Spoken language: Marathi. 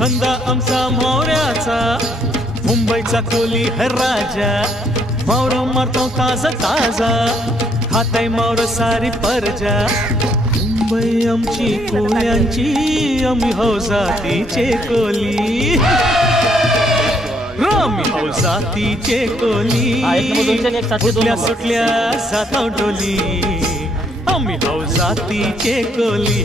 धंदा आमचा मावऱ्याचा, मुंबईचा कोली है राजा, मावळ मारतो ताजा ताजा, खाताय मावळ सारी परजा. मुंबई आमची कोल्यांची, आम्ही हो जातीचे कोली, आम्ही हो जातीचे कोली. उठल्या सुटल्या जाता डोली, आम्ही हो जातीचे कोली.